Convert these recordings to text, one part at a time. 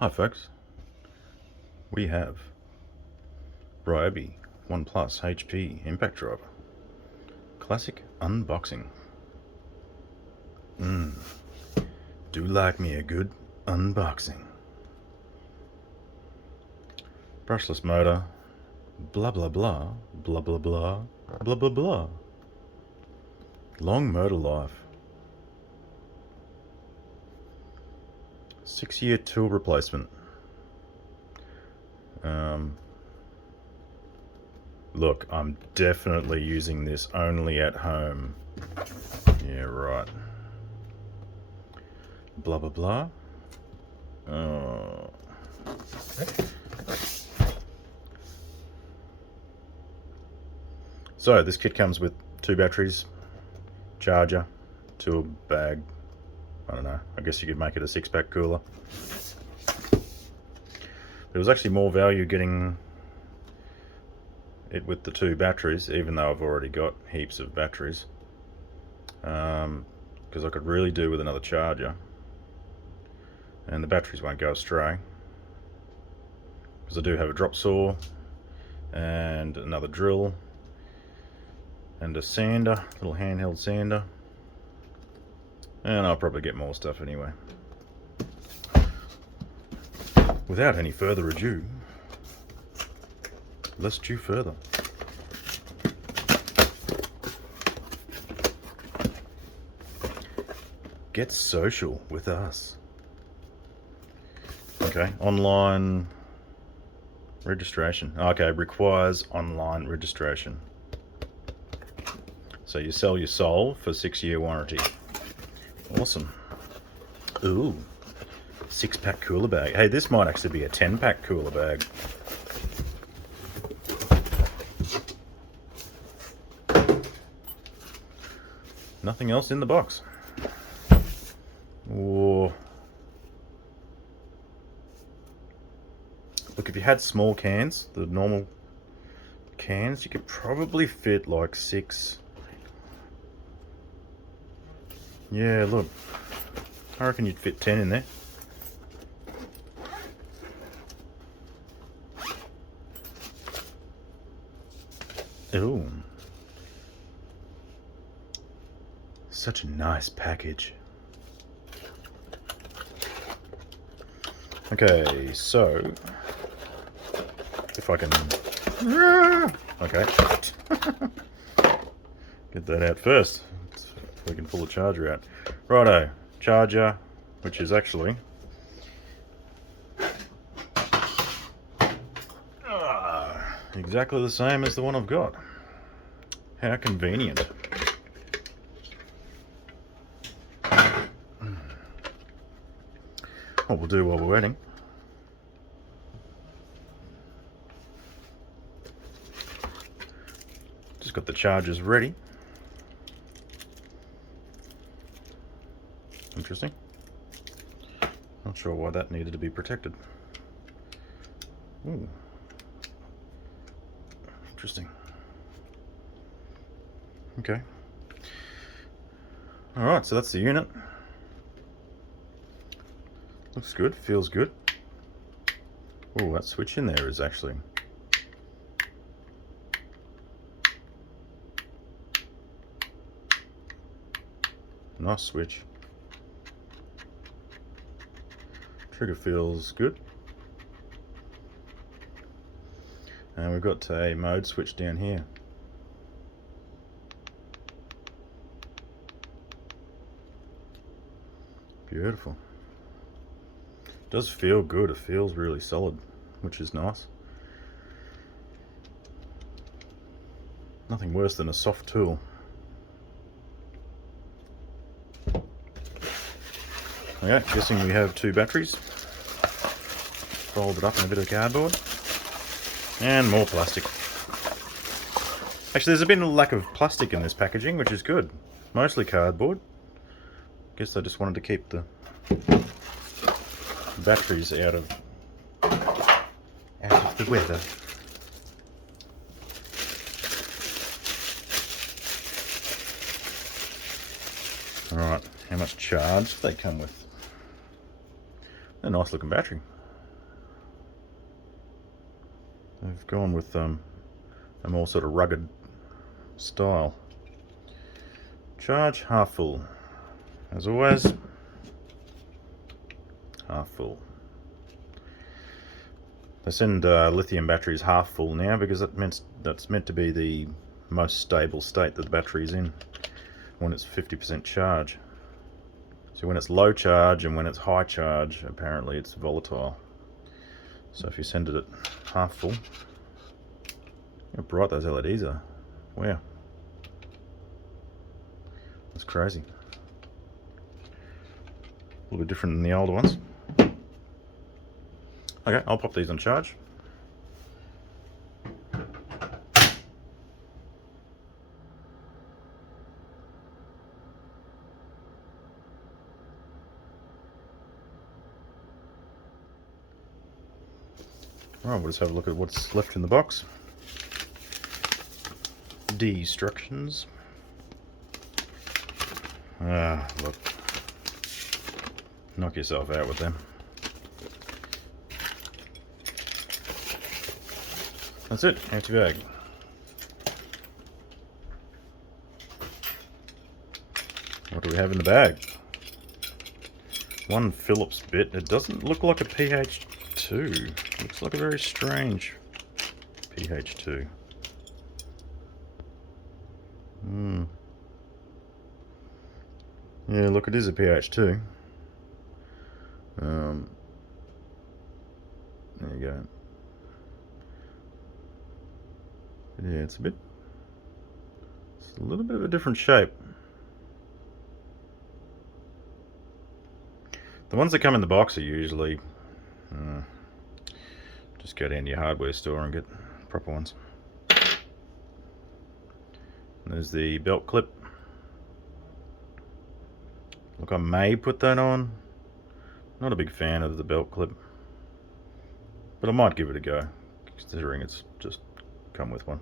Hi folks, we have Ryobi 1 Plus HP impact driver. Classic unboxing. Do like me a good unboxing. Brushless motor, blah blah blah, blah blah blah, blah blah blah. Long motor life. 6-year tool replacement. Look, I'm definitely using this only at home. Yeah, right. Blah blah blah. So this kit comes with 2 batteries, charger, tool bag. I don't know, I guess you could make it a 6-pack cooler. There was actually more value getting it with the 2 batteries, even though I've already got heaps of batteries, because I could really do with another charger, and the batteries won't go astray, because I do have a drop saw and another drill and a sander, little handheld sander, and I'll probably get more stuff anyway. Without any further ado, let's chew further. Get social with us. Okay, online registration. Okay, requires online registration. So you sell your soul for 6-year warranty. Awesome. Ooh, 6-pack cooler bag. Hey, this might actually be a 10-pack cooler bag. Nothing else in the box. Whoa. Look, if you had small cans, the normal cans, you could probably fit like 6. Yeah, look. I reckon you'd fit 10 in there. Ooh. Such a nice package. Okay, so if I can, okay, get that out first. So we can pull the charger out. Righto, charger, which is actually exactly the same as the one I've got. How convenient. What we'll do while we're waiting, just got the chargers ready. Interesting. Not sure why that needed to be protected. Ooh. Interesting. Okay. Alright, so that's the unit. Looks good, feels good. Oh, that switch in there is actually nice switch. Trigger feels good. And we've got a mode switch down here. Beautiful. Does feel good, it feels really solid, which is nice. Nothing worse than a soft tool. Okay, guessing we have 2 batteries. Folded up in a bit of cardboard. And more plastic. Actually, there's a bit of a lack of plastic in this packaging, which is good. Mostly cardboard. Guess I just wanted to keep the batteries out of the weather. Alright, how much charge do they come with? A nice looking battery. They've gone with a more sort of rugged style. Charge half full. As always, half full. They send lithium batteries half full now because that's meant to be the most stable state that the battery's in when it's 50% charge. So when it's low charge and when it's high charge, apparently it's volatile. So if you send it at half full, look how bright those LEDs are. Wow. That's crazy. A little bit different than the older ones. Okay, I'll pop these on charge. Alright, we'll just have a look at what's left in the box. Instructions. Look. Knock yourself out with them. That's it, empty bag. What do we have in the bag? One Phillips bit. It doesn't look like a pH2. Looks like a very strange pH2. Yeah, look, it is a pH2. There you go. Yeah, it's a little bit of a different shape. The ones that come in the box are usually just go down to your hardware store and get proper ones. There's the belt clip. Look, I may put that on. Not a big fan of the belt clip, but I might give it a go, considering it's just come with one.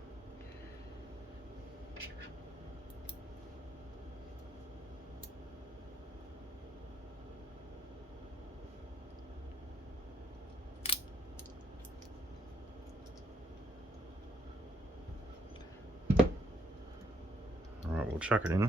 Alright, we'll chuck it in.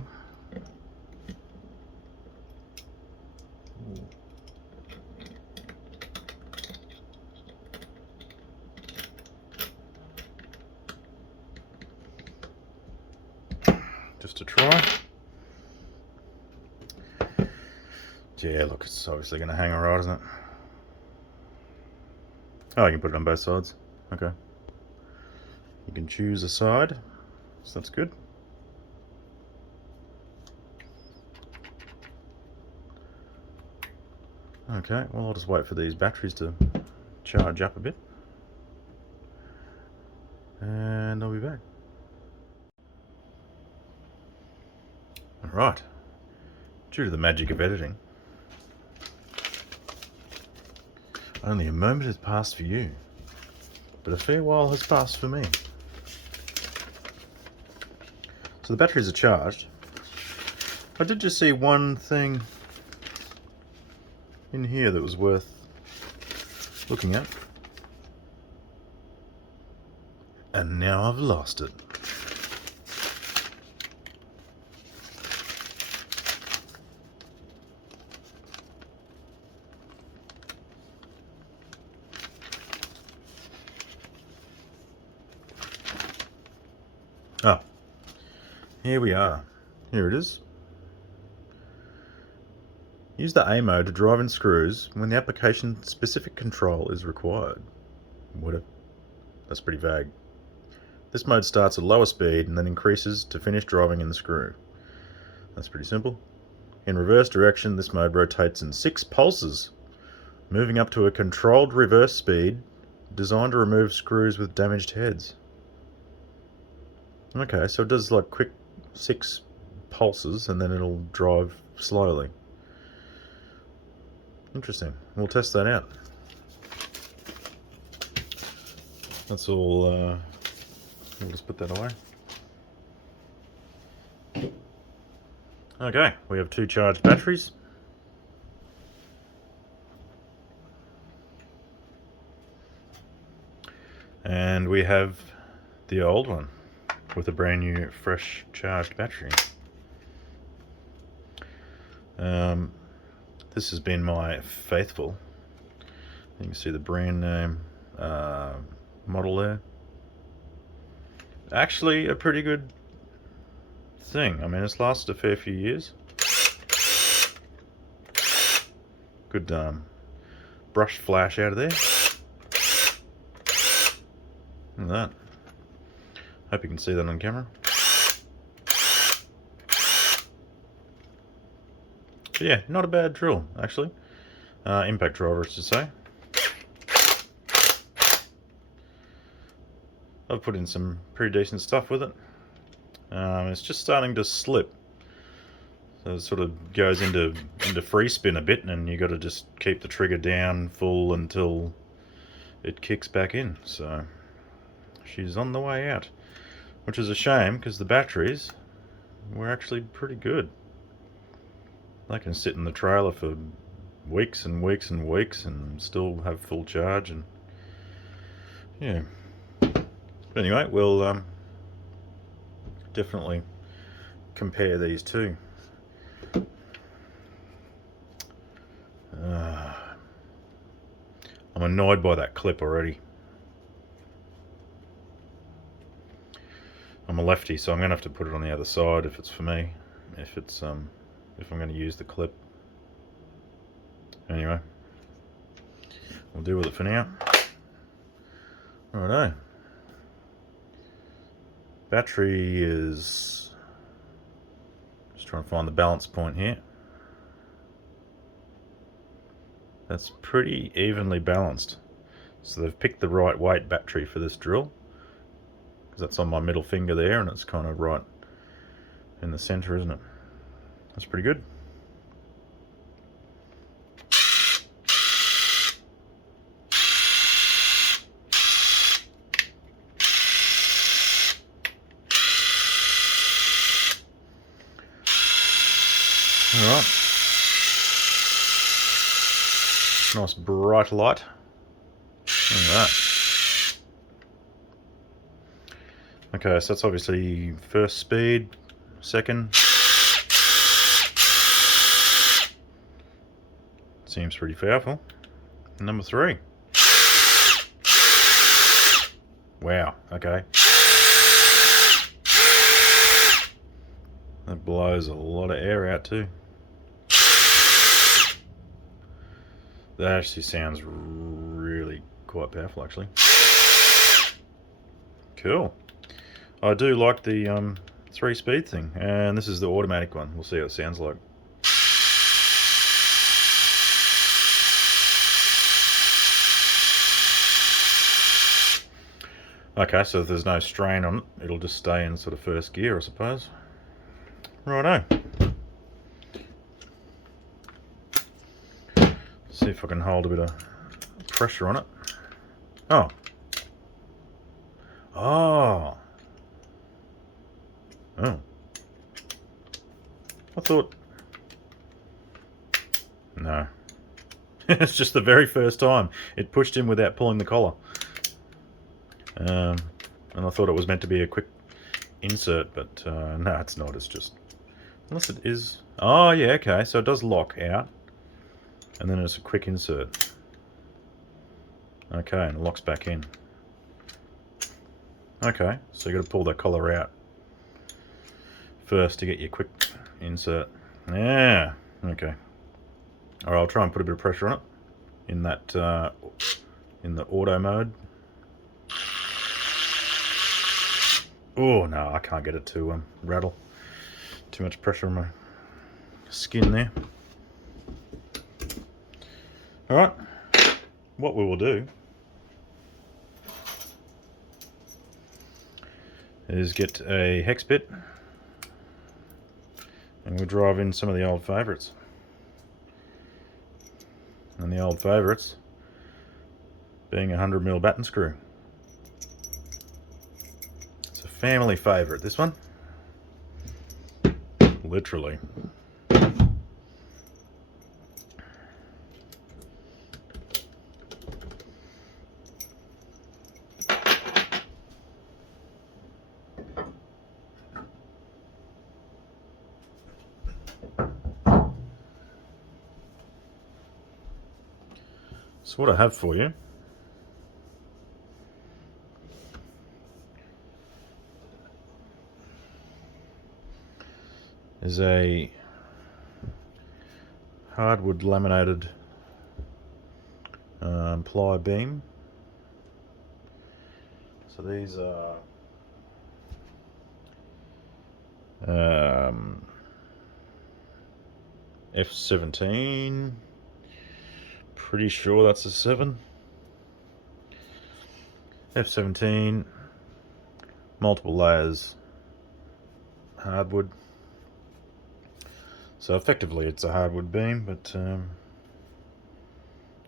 Just to try. Yeah, look, it's obviously going to hang alright, isn't it? Oh, you can put it on both sides. Okay. You can choose a side, so that's good. Okay, well, I'll just wait for these batteries to charge up a bit, and I'll be back. Alright, due to the magic of editing, only a moment has passed for you, but a fair while has passed for me. So the batteries are charged. I did just see one thing in here that was worth looking at, and now I've lost it. Oh, here we are. Here it is. Use the A mode to drive in screws when the application-specific control is required. What? That's pretty vague. This mode starts at lower speed and then increases to finish driving in the screw. That's pretty simple. In reverse direction, this mode rotates in 6 pulses, moving up to a controlled reverse speed designed to remove screws with damaged heads. Okay, so it does like quick 6 pulses and then it'll drive slowly. Interesting. We'll test that out. That's all. We'll just put that away. Okay, we have 2 charged batteries. And we have the old one with a brand new fresh charged battery. This has been my faithful. You can see the brand name model there. Actually a pretty good thing. I mean, it's lasted a fair few years. Good brush flash out of there. Look at that. Hope you can see that on camera. But yeah, not a bad drill actually. Impact driver, as to say. I've put in some pretty decent stuff with it. It's just starting to slip. So it sort of goes into free spin a bit, and you got to just keep the trigger down full until it kicks back in. So she's on the way out, which is a shame because the batteries were actually pretty good. They can sit in the trailer for weeks and weeks and weeks and still have full charge, and yeah. But anyway, we'll definitely compare these two. I'm annoyed by that clip already. I'm a lefty, so I'm gonna have to put it on the other side if it's for me. If I'm gonna use the clip. Anyway, we'll deal with it for now. Righto. Battery is just trying to find the balance point here. That's pretty evenly balanced. So they've picked the right weight battery for this drill, because that's on my middle finger there, and it's kind of right in the center, isn't it? That's pretty good. Alright. Nice bright light. Look at that. Okay, so that's obviously first speed, second. Seems pretty powerful. Number 3. Wow, okay. That blows a lot of air out too. That actually sounds really quite powerful actually. Cool. I do like the 3-speed thing, and this is the automatic one. We'll see how it sounds like. Okay, so if there's no strain on it, it'll just stay in sort of first gear, I suppose. Righto. See if I can hold a bit of pressure on it. Oh. Oh. Oh. I thought... No. It's just the very first time. It pushed in without pulling the collar. And I thought it was meant to be a quick insert, but no, it's not. It's just... Unless it is... Oh, yeah, okay. So it does lock out. And then it's a quick insert. Okay, and it locks back in. Okay, so you got to pull that collar out first to get your quick insert. Yeah, okay. Alright, I'll try and put a bit of pressure on it in that in the auto mode. Oh no, I can't get it to rattle. Too much pressure on my skin there. Alright, what we will do is get a hex bit, and we'll drive in some of the old favourites. And the old favourites being a 100mm batten screw. It's a family favourite, this one. Literally. So what I have for you is a hardwood laminated ply beam. So these are F17. Pretty sure that's a 7. F17, multiple layers hardwood. So effectively it's a hardwood beam, but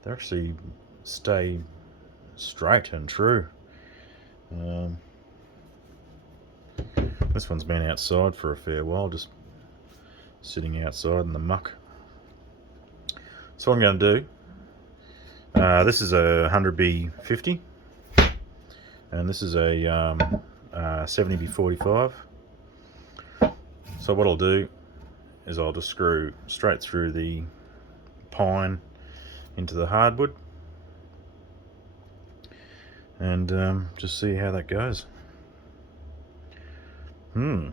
they actually stay straight and true. This one's been outside for a fair while, just sitting outside in the muck. So what I'm going to do, this is a 100B50 and this is a 70B45. So what I'll do is I'll just screw straight through the pine into the hardwood and just see how that goes. I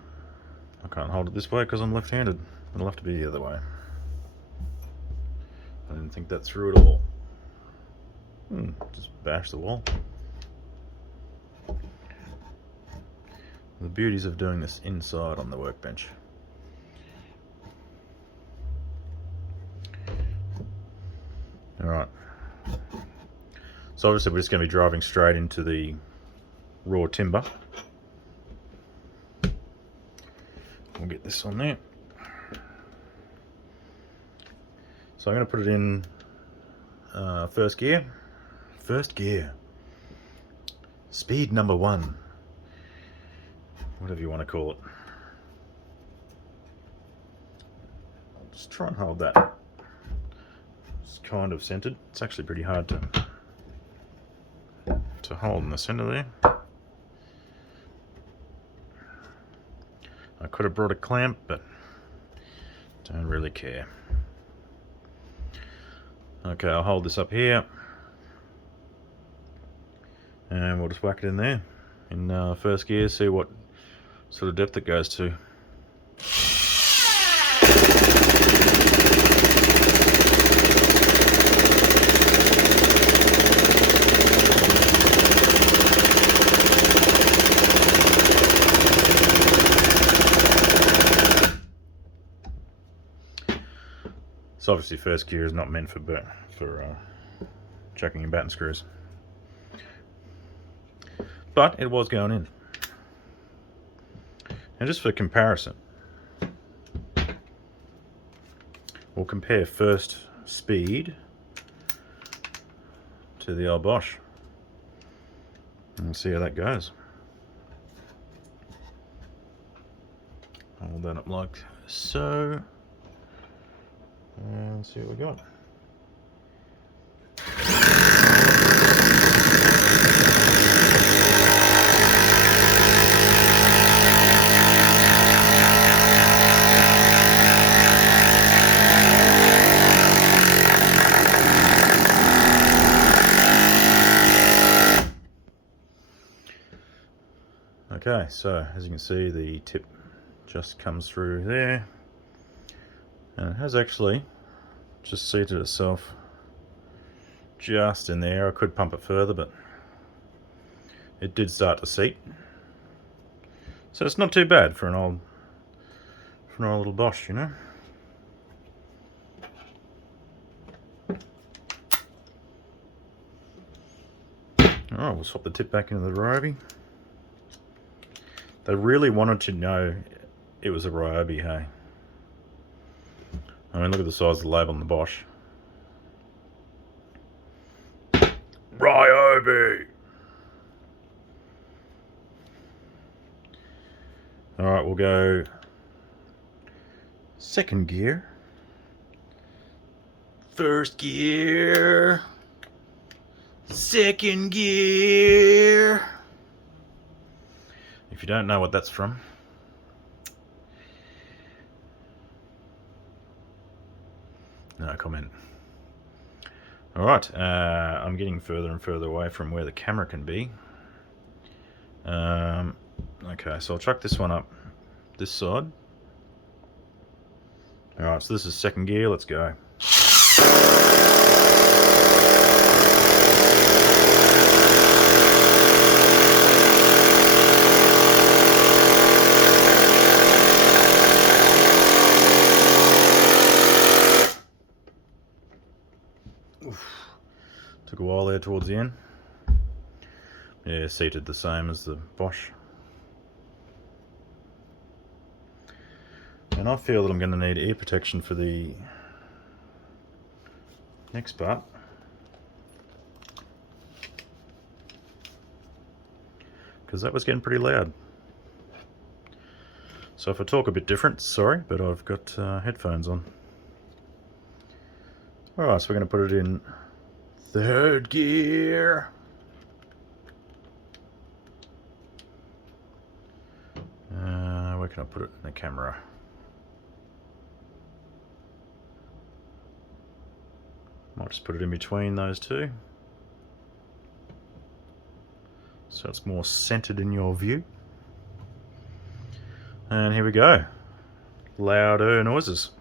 can't hold it this way because I'm left-handed. It'll have to be the other way. I didn't think that through at all. Just bash the wall. The beauties of doing this inside on the workbench. Alright. So obviously we're just going to be driving straight into the raw timber. We'll get this on there. So I'm going to put it in first gear. First gear. Speed number 1. Whatever you want to call it. I'll just try and hold that. It's kind of centered. It's actually pretty hard to hold in the center there. I could have brought a clamp, but don't really care. Okay, I'll hold this up here and we'll just whack it in there in first gear, see what sort of depth it goes to. So obviously first gear is not meant for chucking in batten screws, but it was going in. And just for comparison, we'll compare first speed to the old Bosch and we'll see how that goes. Hold that up like so. And see what we got. Okay, so as you can see, the tip just comes through there. And it has actually just seated itself just in there. I could pump it further, but it did start to seat. So it's not too bad for an old little Bosch, you know. Alright, we'll swap the tip back into the Ryobi. They really wanted to know it was a Ryobi, hey? I mean, look at the size of the label on the Bosch. Ryobi! Alright, we'll go second gear. First gear. Second gear. If you don't know what that's from, no comment. Alright, I'm getting further and further away from where the camera can be. Okay, so I'll chuck this one up this side. Alright, so this is second gear, let's go. Oof. Took a while there towards the end. Yeah, seated the same as the Bosch. And I feel that I'm going to need ear protection for the next part. Because that was getting pretty loud. So if I talk a bit different, sorry, but I've got headphones on. Alright, so we're going to put it in third gear. Where can I put it in the camera? Might just put it in between those two, so it's more centered in your view. And here we go. Louder noises.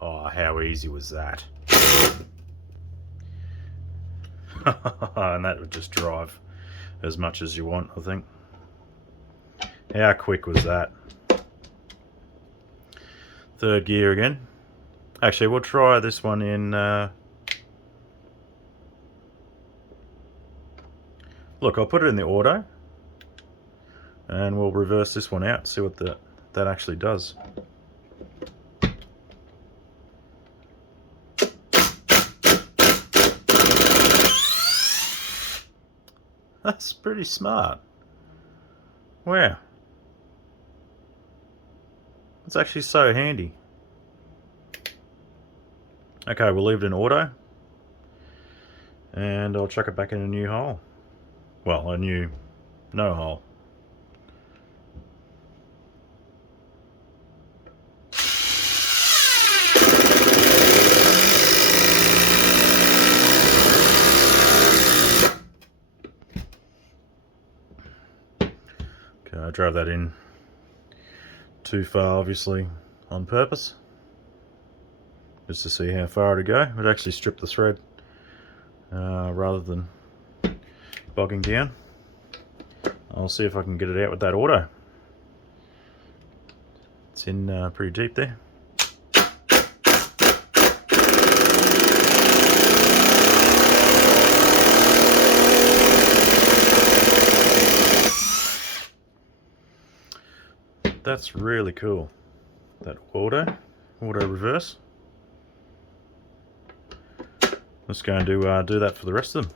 Oh, how easy was that? And that would just drive as much as you want, I think. How quick was that? Third gear again. Actually, we'll try this one in... Look, I'll put it in the auto. And we'll reverse this one out, see what that actually does. That's pretty smart. Wow. It's actually so handy. Okay, we'll leave it in auto. And I'll chuck it back in a new hole. Well, a new no hole. Okay, I drove that in too far, obviously, on purpose. Just to see how far it'd go. It actually stripped the thread rather than bogging down. I'll see if I can get it out with that auto. It's in pretty deep there. That's really cool. That auto reverse. Let's go and do that for the rest of them.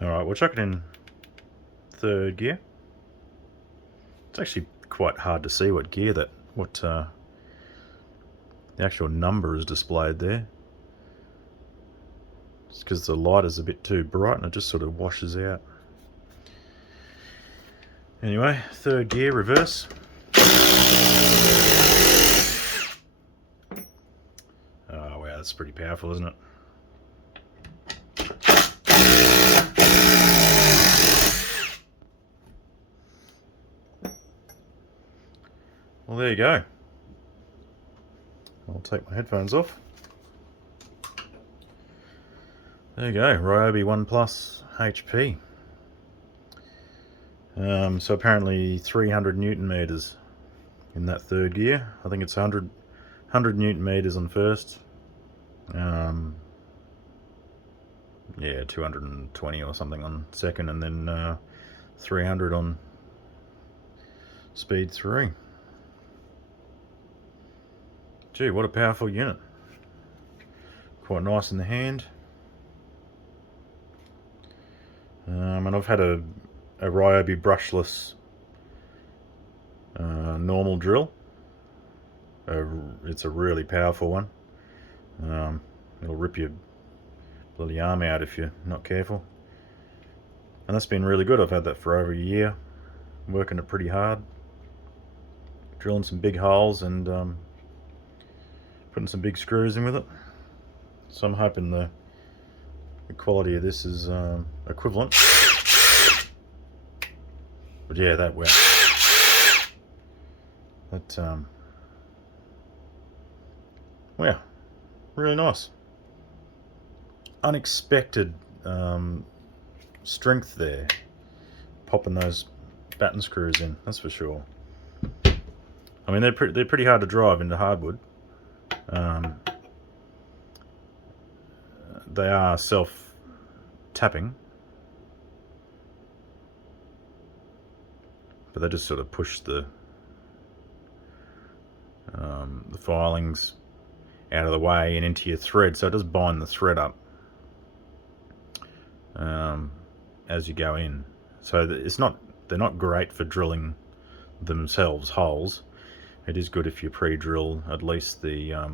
Alright, we'll chuck it in third gear. It's actually quite hard to see what gear the actual number is displayed there. It's because the light is a bit too bright and it just sort of washes out. Anyway, third gear, reverse. Oh wow, that's pretty powerful, isn't it? Well, there you go. I'll take my headphones off. There you go, Ryobi 1 Plus HP. So apparently 300 Newton meters in that third gear. I think it's 100 Newton meters on first. Yeah, 220 or something on second, and then 300 on speed 3. Gee, what a powerful unit. Quite nice in the hand. And I've had a Ryobi brushless normal drill. It's a really powerful one. It'll rip your bloody arm out if you're not careful. And that's been really good. I've had that for over a year, working it pretty hard, drilling some big holes and putting some big screws in with it. So I'm hoping the quality of this is equivalent. But yeah, that wow. Wow, really nice. Unexpected strength there, popping those batten screws in, that's for sure. I mean, they're pretty hard to drive into hardwood. They are self-tapping, but they just sort of push the filings out of the way and into your thread, so it does bind the thread up as you go in. So they're not great for drilling themselves holes. It is good if you pre-drill at least the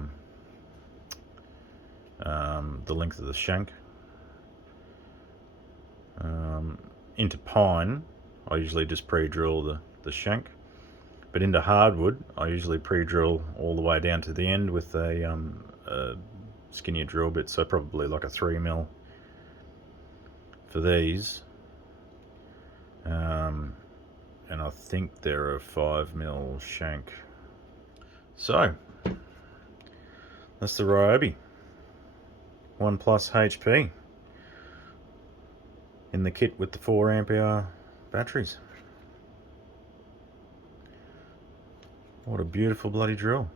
length of the shank. Into pine, I usually just pre-drill the shank, but into hardwood, I usually pre-drill all the way down to the end with a skinnier drill bit, so probably like a 3mm for these. And I think they're a 5mm shank. So that's the Ryobi 1+ HP in the kit with the 4Ah batteries. What a beautiful bloody drill.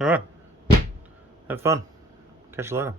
Alright, have fun. Catch you later.